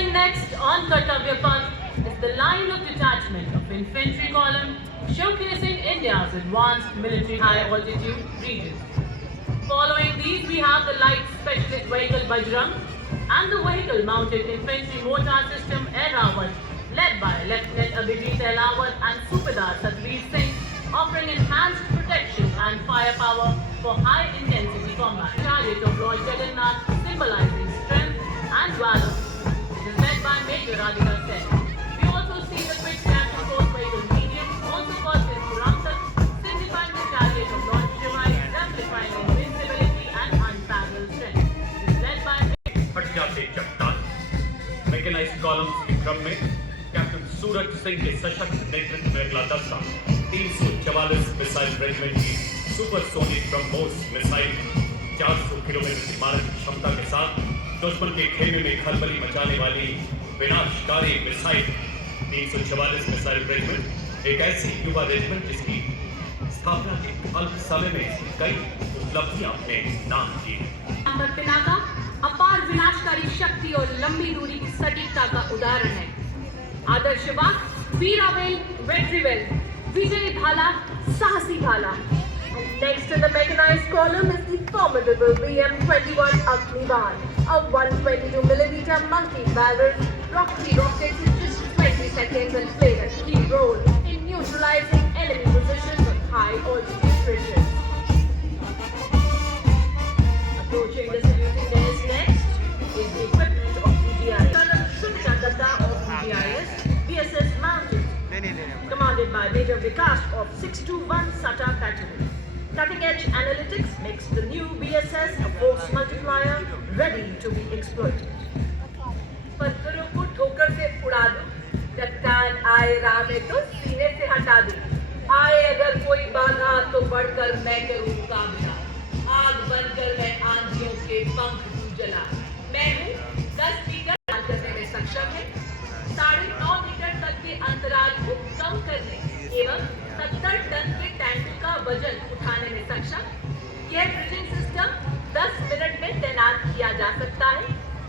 Following next on Kartavya Panth is the line of detachment of infantry column showcasing India's advanced military high-altitude regions. Following these, we have the light specialist vehicle Bajrang and the vehicle-mounted infantry mortar system Airawat, led by Lieutenant Abhijit Ailawat and Subedar Satveer Singh, offering enhanced protection and firepower for high-intensity combat. Chariot of Lord Jagannath, symbolizing strength and valor. It is led by Major Radhika Sen. We also see the quick reaction force vehicle medium, also called Ramsat, signifying the chariot of Lord Shiva, exemplifying invincibility and unparalleled strength. It is led by हट जाते चट्टान mechanised columns के क्रम में captain Suraj Singh के सशक्त नेतृत्व में अगला दस्ता 344 मिसाइल रेजिमेंट की सुपरसोनिक ब्रह्मोस मिसाइल 400 किलोमीटर की मारक क्षमता के साथ दुश्मन के खेमे में खलबली मचाने वाली विनाशकारी मिसाइल 344 मिसाइल रेजिमेंट एक ऐसी युवा रेजिमेंट जिसकी स्थापना के अल्प समय में कई उपलब्धियां अपने नाम की। पिनाका अपार विनाशकारी शक्ति और लंबी दूरी की सटीकता का उदाहरण है। आदर्श वाक्य वीरावेल वेट्रीवेल विजयी भाला साहसी भाला। Next in the mechanized column is the formidable BM-21 Agniban, a 122mm multi-barrel rocket rocket in just 20 seconds and played a key role in neutralizing enemy positions on high altitude ridges. Approaching the saluting dais next is the equipment of BGIS. Colonel Shubhita Datta of BGIS, BSS Mountains, commanded by Major Vikas of 621 Sata Battalion. Cutting-edge analytics makes the new BSS a force multiplier ready to be exploited. पत्थरों को ठोकर से उड़ा दो, चट्टान आए राह में तो सीने से हटा दो। आए अगर कोई बाधा तो बढ़कर मैं करूँ मुकाबला। आग बनकर मैं आंधियों के पंख दूं जला। मैं हूँ 10 मीटर करने में सक्षम है, 9.5 मीटर तक के अंतराल को कम करने एवं 70 टन के टैंक का वजन उठाने में सक्षम। यह ब्रिजिंग सिस्टम 10 मिनट में तैनात किया जा सकता है।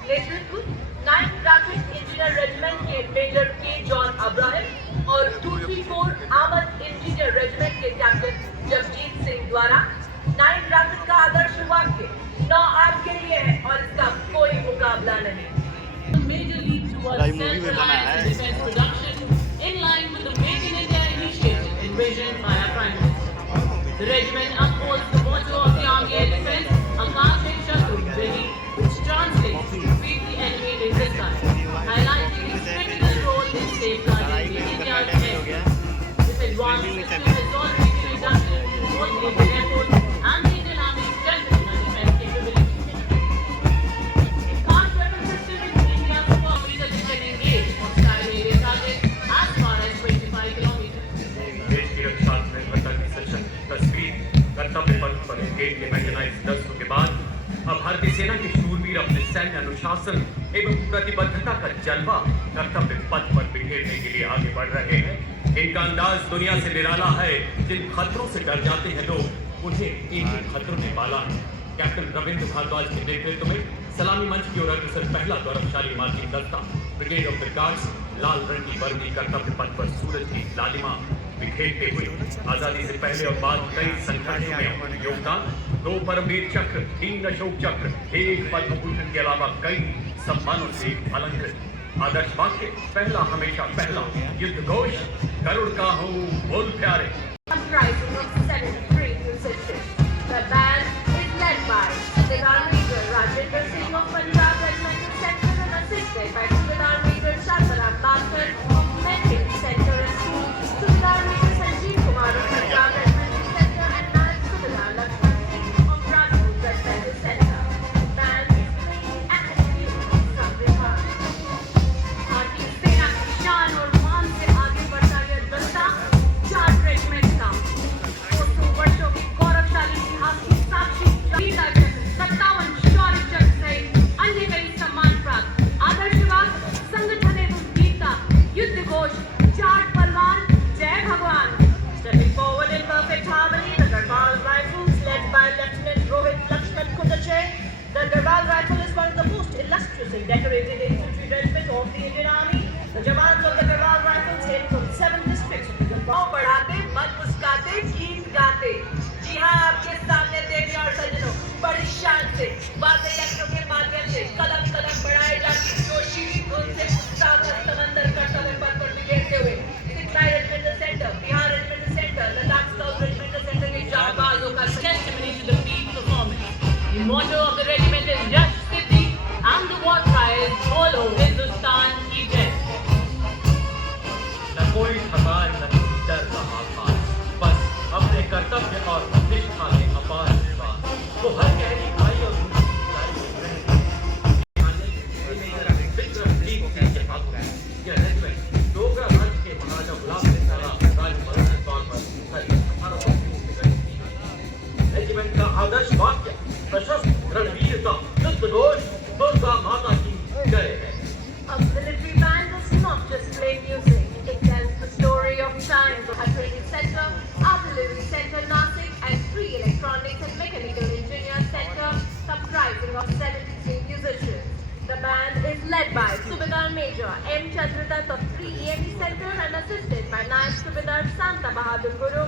नेतृत्व 9th Rapid Engineer Regiment के मेजर के जॉन अब्राहम और 234 आमद इंजीनियर रेजिमेंट के कैप्टन जगजीत सिंह द्वारा। 9th Rapid का आदर्श वाक्य 9 आपके लिए है और इसका कोई मुकाबला नहीं। major leap towards self-reliance and defense production in line with the Make in India initiative envisioned by our Prime Minister. The regiment upholds the motto of the Army Air Defense, Akash Shastru Vehi, which translates to defeat the enemy in the sky, highlighting its critical role in safeguarding the India's air. This advanced system has already been inducted in both the Indian Air Force and the Indian Army, strengthening our defense capabilities. Advanced weapon system in India's forces has been engaged on style area targets as far as 25 kilometers. देश की रक्षा निर्भरता की सशक्त तस्वीर कर्तव्य पथ पर engage के मैकेनाइज्ड दस्तों के बाद अब भारतीय सेना के शूरवीर अपने सैन्य अनुशासन एवं प्रतिबद्धता का जलवा कर्तव्य पथ पर बिखेरने के लिए आगे बढ़ रहे हैं। इनका अंदाज दुनिया से निराला है। जिन खतरों से डर जाते हैं लोग, उन्हें इन खतरों ने पाला है। कैप्टन रविंद्र भारद्वाज के नेतृत्व में सलामी मंच की ओर अग्रसर पहला गौरवशाली मार्चिंग दस्ता ब्रिगेड ऑफ द गार्ड्स लाल रंग की वर्दी कर्तव्य पथ पर सूरज की लालिमा बिखेरते हुए आजादी से पहले और बाद कई संघर्षों में अपना योगदान, 2 परमवीर चक्र, 3 अशोक चक्र, 1 पद्म भूषण के अलावा कई सम्मानों से अलंकृत। आदर्श वाक्य पहला हमेशा पहला, युद्ध घोष गरुड़ का हूँ बोल प्यारे। Comprising of 73 musicians. The band is led by Subedar Major Rajendra Singh of Punjab Regimental Center and assisted by Subedar Major Sharmaram Bankar of Medical Center and School, Subedar Major Sanjeev Kumar of Punjab Regimental Center and Nayak Subedar Lakshman Singh of Rajput Regimental Center. The band is playing at the field of Samrihan. भारतीय सेना की शान और मान से आगे बढ़ता यह दस्ता 4 रेजिमेंट का 200 वर्षों की गौरवशाली इतिहास की साक्षी 57 शौर्य चक्र सहित अन्य कई सम्मान प्राप्त। आदर्श वाक्य संगठन एवं वीरता, युद्ध घोष, जाट बलवान, जय भगवान। Stepping forward in perfect harmony, the Garhwal Rifles led by Lieutenant Rohit Lakshman Kundache. The Garhwal Rifle is one of the most illustrious and decorated infantry regiments of शान से वाद्य यंत्रों के माध्यम से कदम कदम बढ़ाए जाती जोशीली धुन से उत्साह का समंदर कर्तव्य पथ पर बिखेरते हुए सिखलाई regimental centre, Bihar regimental centre, Ladakh scout regimental centre के जाबाजों का Testimony to the peak performance. The motto of the regiment is Yash Siddhi and the war cry is Bolo Hindustan Ki Jai. न कोई थकान न किसी डर का आभास, बस अपने कर्तव्य और निष्ठा के अपार विश्वास वो हर गहरी खाई और ऊंची ऊंचाई में विक्रम दीप से जगाता है। यह रेजिमेंट डोगरा राज्य के महाराजा गुलाब सिंह राजभवन के तौर पर 1830 में गठित की। रेजिमेंट का आदर्श वाक्य सशस्त्र रणवीरता युद्ध घोष दुर्गा माता की जय है। A military band does not just play music, it tells the story of times of a training center, artillery center Nasik, and three electronics and mechanical engineer center comprising of 73 musicians. The band is led by Subedar Major M. Chandradat of 3 EME Center and assisted by Naib Subedar Santa Bahadur Guru,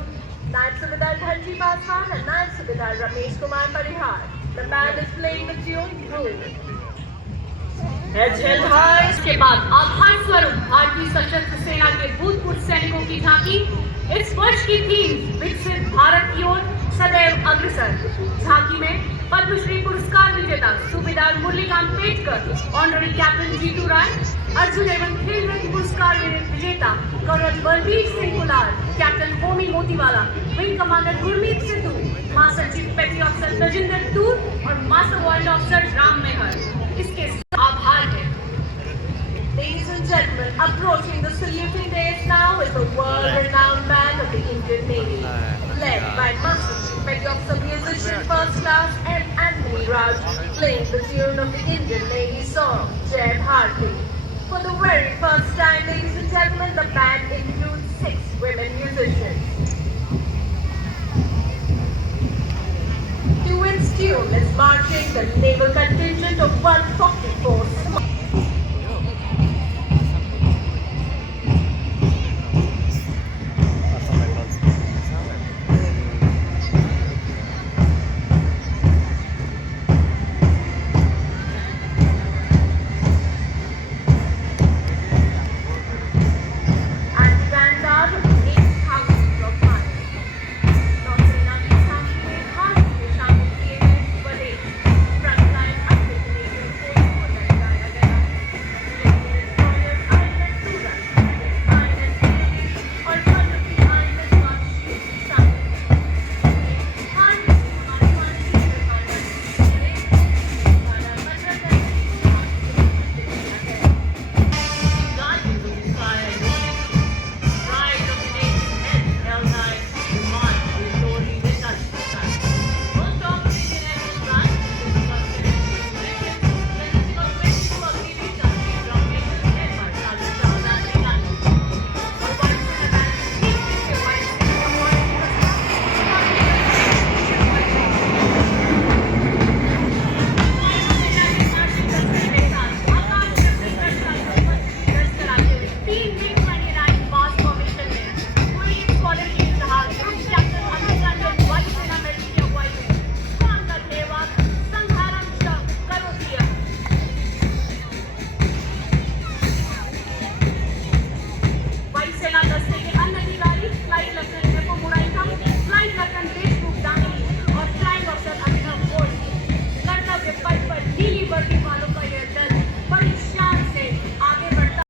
Naib Subedar Dhanji Paswan and Naib Subedar Ramesh Kumar Parihar. The band is playing the tune Groove. इसके बाद आभार स्वरूप भारतीय सशस्त्र सेना के भूतपूर्व सैनिकों की झांकी। इस वर्ष की थीम विकसित भारत की ओर सदैव अग्रसर। झांकी में पद्मश्री पुरस्कार विजेता सूबेदार मुरलीकांत पेटकर, ऑनररी कैप्टन जीतू राय, अर्जुन एवं खेल रत्न पुरस्कार विजेता colonel Balbir Singh Kular, captain Homi Motiwala, wing commander Gurmeet Sidhu, master chief petty officer Tajinder Toor और master warrant officer Ram Mehar. इसके आभार है। Ladies and gentlemen, approaching the saluting dais now is the world-renowned band of the Indian Navy, led by Master Chief Petty Officer Musician First Class M. Anthony Raj, playing the tune of the Indian Navy song, Jai Bharati. For the very first time, ladies and gentlemen, the band includes 6 women musicians. To its tune is marching the naval contingent of 144